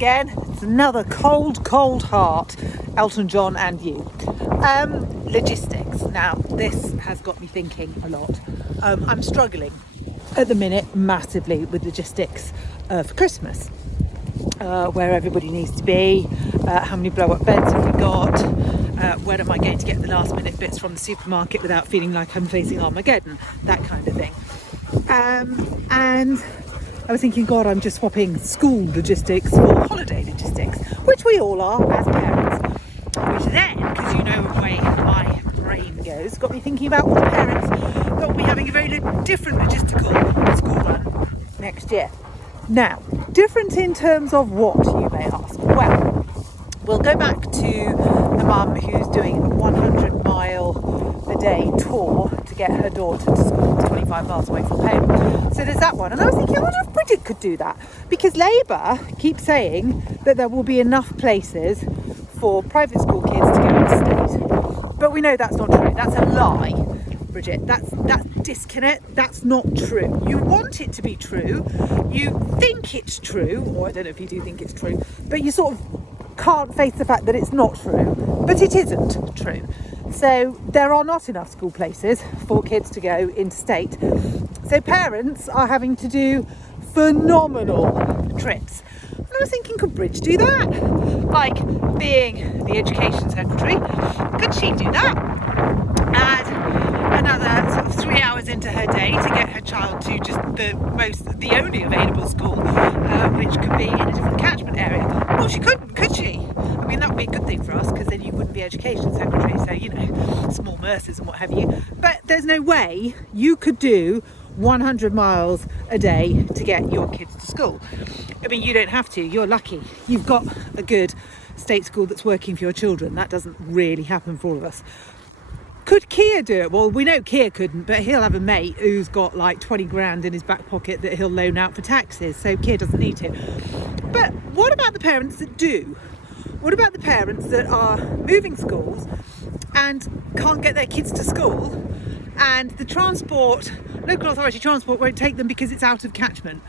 again. It's another cold heart, Elton John and you. Logistics. Now, this has got me thinking a lot. I'm struggling at the minute massively with logistics for Christmas. Where everybody needs to be, how many blow-up beds have we got, when am I going to get the last minute bits from the supermarket without feeling like I'm facing Armageddon, that kind of thing. And I was thinking, God, I'm just swapping school logistics for holiday logistics, which we all are as parents. Which then, because you know the way my brain goes, got me thinking about all the parents that will be having a very different logistical school run next year. Now, different in terms of what, you may ask? Well, we'll go back to the mum who's doing a 100-mile-a-day tour to get her daughter to school that's 25 miles away from home. So there's that one. And I was thinking, I wonder if Bridget could do that. Because Labour keeps saying that there will be enough places for private school kids to go into state. But we know that's not true. That's a lie, Bridget. That's disconnect. That's not true. You want it to be true. You think it's true, or I don't know if you do think it's true, but you sort of can't face the fact that it's not true. But it isn't true. So there are not enough school places for kids to go interstate. So parents are having to do phenomenal trips. And I was thinking, could Bridge do that? Like, being the education secretary, could she do that? Add another sort of 3 hours into her day to get her child to just the only available school, which could be in a different catchment area. Well, she couldn't, could she? I mean, that would be a good thing for us, because then you wouldn't be education secretary, so, you know, small mercies and what have you. But there's no way you could do 100 miles a day to get your kids to school. I mean, you don't have to. You're lucky. You've got a good state school that's working for your children. That doesn't really happen for all of us. Could Keir do it? Well, we know Keir couldn't, but he'll have a mate who's got like 20 grand in his back pocket that he'll loan out for taxes, so Keir doesn't need to. But what about the parents that do? What about the parents that are moving schools and can't get their kids to school, and the local authority transport won't take them because it's out of catchment?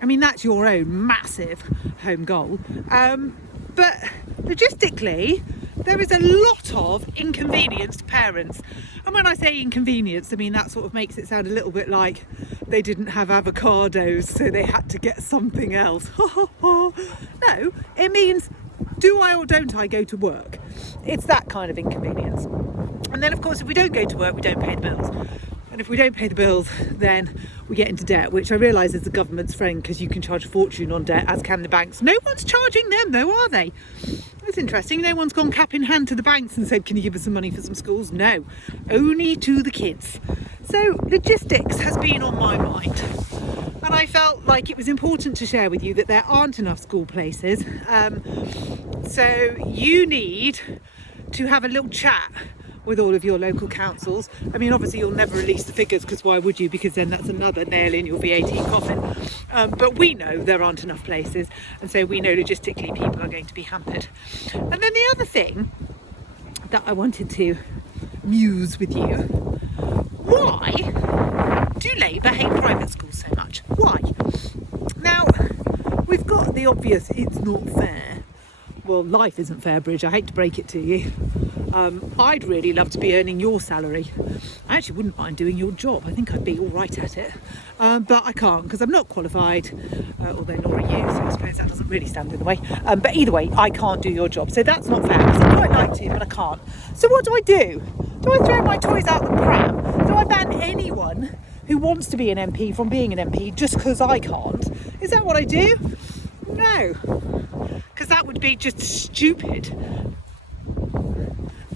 I mean, that's your own massive home goal. But logistically, there is a lot of inconvenience to parents. And when I say inconvenience, I mean that sort of makes it sound a little bit like they didn't have avocados, so they had to get something else. No, it means, do I or don't I go to work? It's that kind of inconvenience. And then, of course, if we don't go to work, we don't pay the bills. And if we don't pay the bills, then we get into debt, which I realise is the government's friend, because you can charge a fortune on debt, as can the banks. No one's charging them, though, are they? That's interesting. No one's gone cap in hand to the banks and said, can you give us some money for some schools? No, only to the kids. So logistics has been on my mind. And I felt like it was important to share with you that there aren't enough school places. So you need to have a little chat with all of your local councils. I mean, obviously you'll never release the figures, because why would you? Because then that's another nail in your VAT coffin. But we know there aren't enough places, and so we know logistically people are going to be hampered. And then the other thing that I wanted to muse with you, why do Labour hate private schools so much? Why? Now, we've got the obvious, it's not fair. Well, life isn't fair, Bridge, I hate to break it to you. I'd really love to be earning your salary. I actually wouldn't mind doing your job. I think I'd be all right at it. But I can't, because I'm not qualified, although nor are you, so I suppose that doesn't really stand in the way. But either way, I can't do your job. So that's not fair, because I'd quite like to, but I can't. So what do? Do I throw my toys out the pram? Do I ban anyone who wants to be an MP from being an MP just because I can't? Is that what I do? No, because that would be just stupid.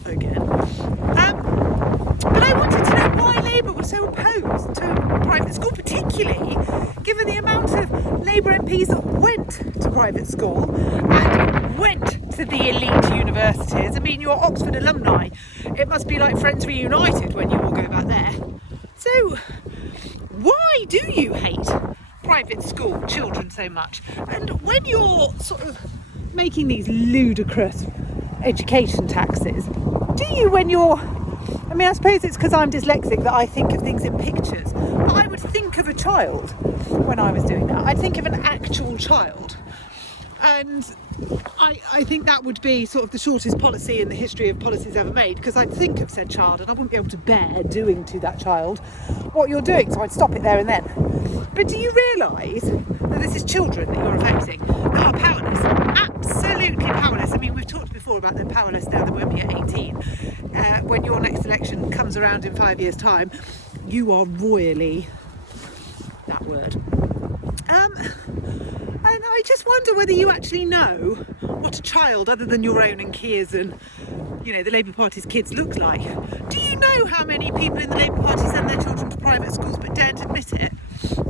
Again. But I wanted to know why Labour was so opposed to private school, particularly given the amount of Labour MPs that went to private school and went to the elite universities. I mean, you're Oxford alumni. It must be like Friends Reunited when you all go back there. So, why do you hate private school children so much? And when you're sort of making these ludicrous education taxes, do you, when you're, I mean, I suppose it's because I'm dyslexic that I think of things in pictures, but I would think of a child when I was doing that. I'd think of an actual child. And I think that would be sort of the shortest policy in the history of policies ever made, because I'd think of said child and I wouldn't be able to bear doing to that child what you're doing, so I'd stop it there and then. But do you realise that this is children that you're affecting that are powerless, absolutely powerless? I mean, we've talked before about they're powerless now, they won't be at 18. When your next election comes around in 5 years' time, you are royally, that word. And I just wonder whether you actually know what a child other than your own and Keir's and, you know, the Labour Party's kids look like. Do you know how many people in the Labour Party send their children to private schools but daren't admit it?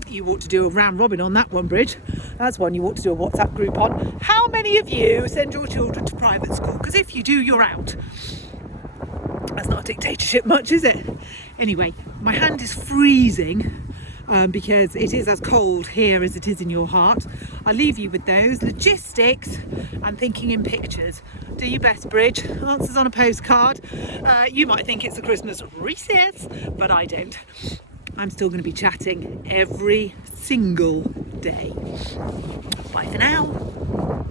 You ought to do a round robin on that one, Bridge. That's one you ought to do a WhatsApp group on. How many of you send your children to private school? Because if you do, you're out. That's not a dictatorship much, is it? Anyway, my hand is freezing. Because it is as cold here as it is in your heart. I'll leave you with those logistics and thinking in pictures. Do your best, Bridge. Answers on a postcard. You might think it's a Christmas recess, but I don't. I'm still going to be chatting every single day. Bye for now.